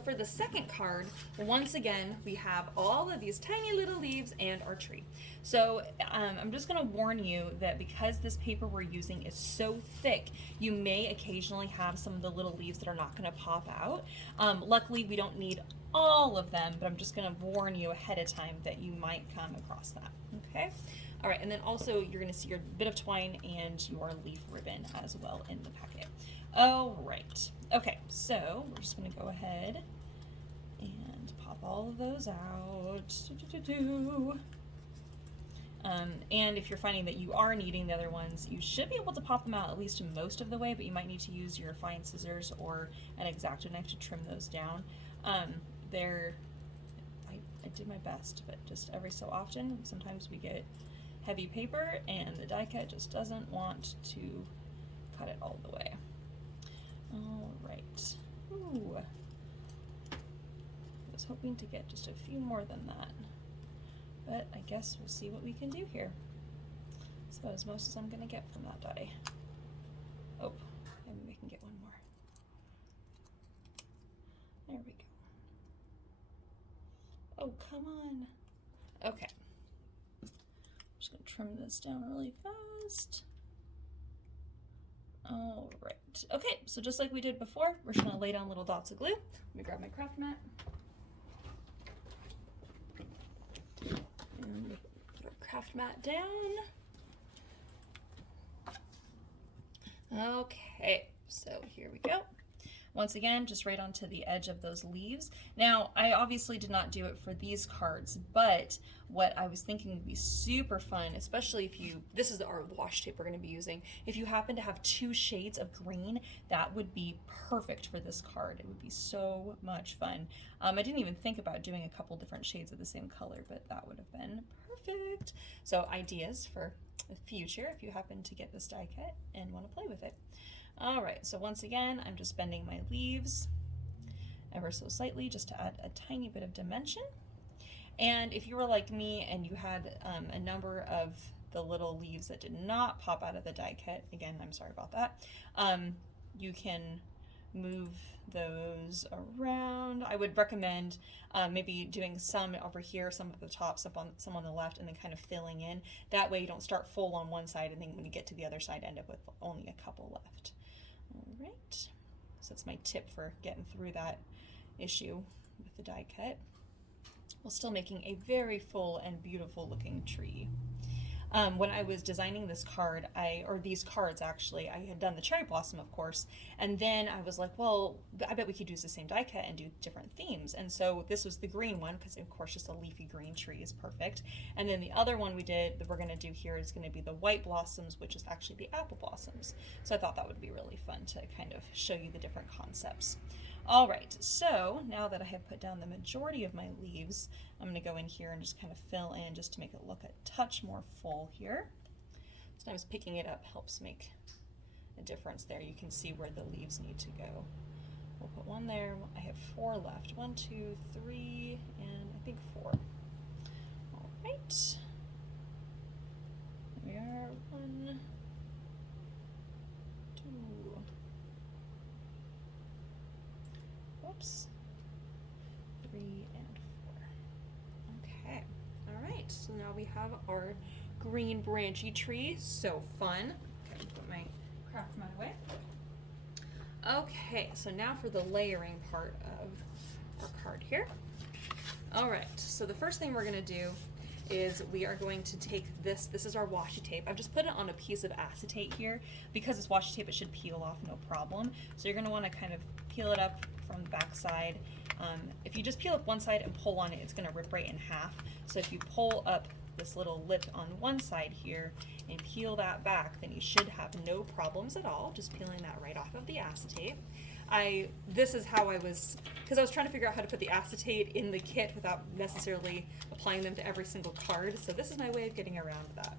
so for the second card, once again, we have all of these tiny little leaves and our tree. So I'm just gonna warn you that because this paper we're using is so thick, you may occasionally have some of the little leaves that are not gonna pop out. Luckily, we don't need all of them, but I'm just gonna warn you ahead of time that you might come across that, okay? All right, and then also you're gonna see your bit of twine and your leaf ribbon as well in the packet. All right, okay, so we're just gonna go ahead and pop all of those out. And if you're finding that you are needing the other ones, you should be able to pop them out at least most of the way, but you might need to use your fine scissors or an X-Acto knife to trim those down. I did my best, but just every so often, sometimes we get heavy paper and the die cut just doesn't want to cut it all the way. All right. Ooh. I was hoping to get just a few more than that, but I guess we'll see what we can do here. That's about as most as I'm gonna get from that die. Oh, maybe we can get one more. There we go. Oh, come on. Okay. I'm just gonna trim this down really fast. All right. Okay, so just like we did before, we're just gonna lay down little dots of glue. Let me grab my craft mat. And put our craft mat down. Okay, so here we go. Once again, just right onto the edge of those leaves. Now, I obviously did not do it for these cards, but what I was thinking would be super fun, especially if you, this is our washi tape we're gonna be using. If you happen to have 2 shades of green, that would be perfect for this card. It would be so much fun. I didn't even think about doing a couple different shades of the same color, but that would have been perfect. So ideas for the future if you happen to get this die cut and wanna play with it. All right, so once again, I'm just bending my leaves ever so slightly just to add a tiny bit of dimension. And if you were like me and you had a number of the little leaves that did not pop out of the die cut, again, I'm sorry about that, you can move those around. I would recommend maybe doing some over here, some at the top, some on the left, and then kind of filling in. That way you don't start full on one side and then when you get to the other side end up with only a couple left. All right, so that's my tip for getting through that issue with the die cut, while still making a very full and beautiful looking tree. When I was designing this card, or these cards actually, I had done the cherry blossom, of course, and then I was like, well, I bet we could use the same die cut and do different themes. And so this was the green one, because of course just a leafy green tree is perfect. And then the other one that we're gonna do here is gonna be the white blossoms, which is actually the apple blossoms. So I thought that would be really fun to kind of show you the different concepts. All right, so now that I have put down the majority of my leaves, I'm gonna go in here and just kind of fill in just to make it look a touch more full here. Sometimes picking it up helps make a difference there. You can see where the leaves need to go. We'll put one there. I have 4 left. 1, 2, 3, and I think 4. All right. There we are. 1, 2. Whoops. 3 and 4. Okay. All right. So now we have our green branchy tree. So fun. Okay, put my craft mat away. Okay, so now for the layering part of our card here. All right, so the first thing we're gonna do is we are going to take this is our washi tape. I've just put it on a piece of acetate here. Because it's washi tape, it should peel off no problem. So you're gonna wanna kind of peel it up from the back side. If you just peel up one side and pull on it, it's gonna rip right in half. So if you pull up this little lip on one side here and peel that back, then you should have no problems at all, just peeling that right off of the acetate. This is how I was, because I was trying to figure out how to put the acetate in the kit without necessarily applying them to every single card, so this is my way of getting around that.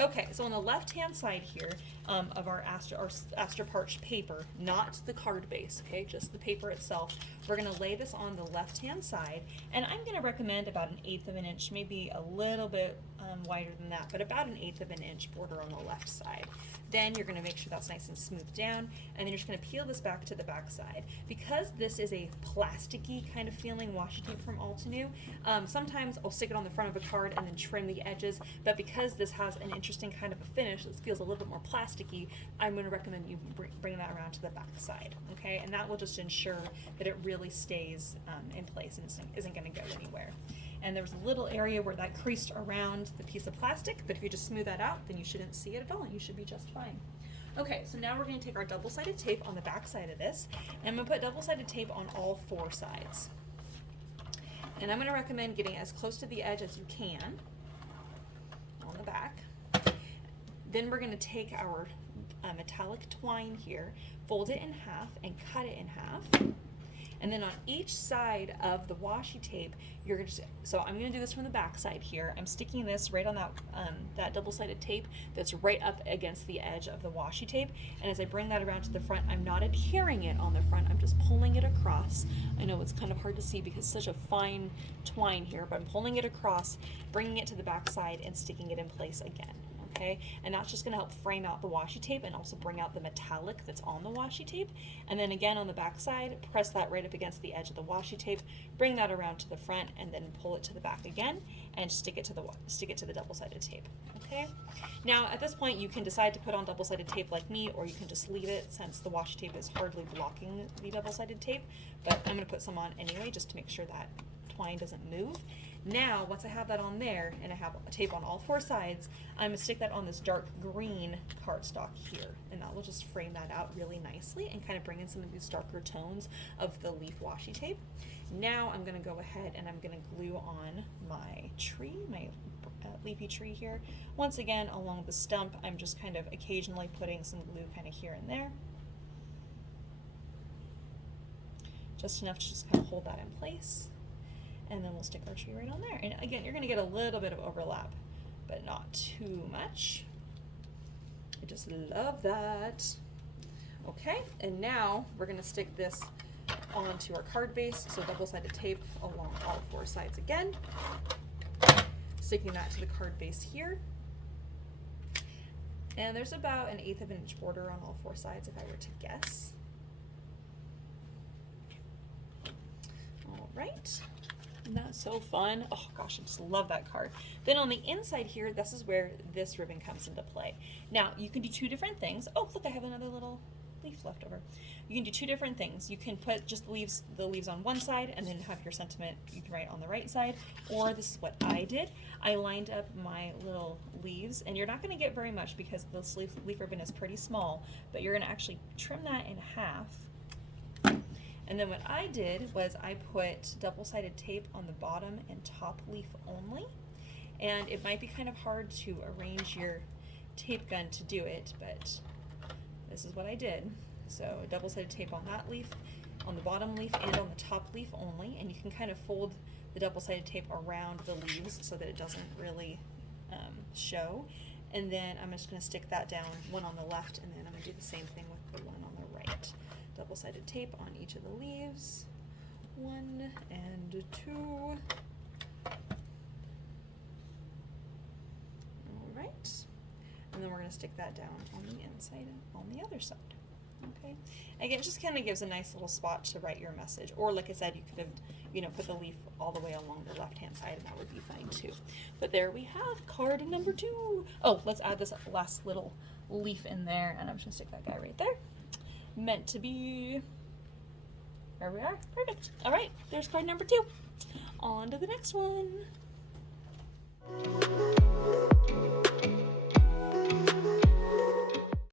Okay, so on the left-hand side here of our Astra Parch paper, not the card base, okay, just the paper itself, we're gonna lay this on the left-hand side, and I'm gonna recommend about 1/8 of an inch, maybe a little bit wider than that, but about 1/8 of an inch border on the left side. Then you're going to make sure that's nice and smooth down, and then you're just going to peel this back to the back side. Because this is a plasticky kind of feeling washi tape from All To New, sometimes I'll stick it on the front of a card and then trim the edges, but because this has an interesting kind of a finish that feels a little bit more plasticky, I'm going to recommend you bring that around to the back side, okay? And that will just ensure that it really stays in place and isn't going to go anywhere. And there was a little area where that creased around the piece of plastic, but if you just smooth that out, then you shouldn't see it at all, and you should be just fine. Okay, so now we're going to take our double-sided tape on the back side of this, and I'm going to put double-sided tape on all 4 sides. And I'm going to recommend getting as close to the edge as you can on the back. Then we're going to take our metallic twine here, fold it in half, and cut it in half. And then on each side of the washi tape, you're going to, so I'm going to do this from the back side here. I'm sticking this right on that double-sided tape that's right up against the edge of the washi tape. And as I bring that around to the front, I'm not adhering it on the front, I'm just pulling it across. I know it's kind of hard to see because it's such a fine twine here, but I'm pulling it across, bringing it to the back side, and sticking it in place again. Okay, and that's just going to help frame out the washi tape and also bring out the metallic that's on the washi tape. And then again on the back side, press that right up against the edge of the washi tape, bring that around to the front, and then pull it to the back again and stick it to the double-sided tape. Okay, now at this point you can decide to put on double-sided tape like me, or you can just leave it since the washi tape is hardly blocking the double-sided tape, but I'm going to put some on anyway just to make sure that twine doesn't move. Now, once I have that on there and I have tape on all 4 sides, I'm going to stick that on this dark green cardstock here, and that will just frame that out really nicely and kind of bring in some of these darker tones of the leaf washi tape. Now I'm going to go ahead and I'm going to glue on my tree, my leafy tree here. Once again, along the stump, I'm just kind of occasionally putting some glue kind of here and there. Just enough to just kind of hold that in place. And then we'll stick our tree right on there. And again, you're going to get a little bit of overlap, but not too much. I just love that. Okay, and now we're going to stick this onto our card base, so double-sided tape along all 4 sides again. Sticking that to the card base here. And there's about 1/8 of an inch border on all 4 sides if I were to guess. All right. Isn't that so fun? Oh gosh, I just love that card. Then on the inside here, this is where this ribbon comes into play. Now, you can do 2 different things. Oh, look, I have another little leaf left over. You can do 2 different things. You can put just the leaves on one side and then have your sentiment you can write on the right side, or this is what I did. I lined up my little leaves, and you're not going to get very much because this leaf ribbon is pretty small, but you're going to actually trim that in half. And then what I did was I put double-sided tape on the bottom and top leaf only. And it might be kind of hard to arrange your tape gun to do it, but this is what I did. So double-sided tape on that leaf, on the bottom leaf, and on the top leaf only. And you can kind of fold the double-sided tape around the leaves so that it doesn't really show. And then I'm just going to stick that down, one on the left, and then I'm going to do the same thing with the one on the right. Double-sided tape on each of the leaves, 1 and 2. All right, and then we're going to stick that down on the inside and on the other side. Okay, again, it just kind of gives a nice little spot to write your message, or like I said, you could have, put the leaf all the way along the left-hand side, and that would be fine too. But there we have card number 2. Oh, let's add this last little leaf in there, and I'm just going to stick that guy right there. Meant to be. There we are. Perfect. All right, there's card number 2. On to the next one.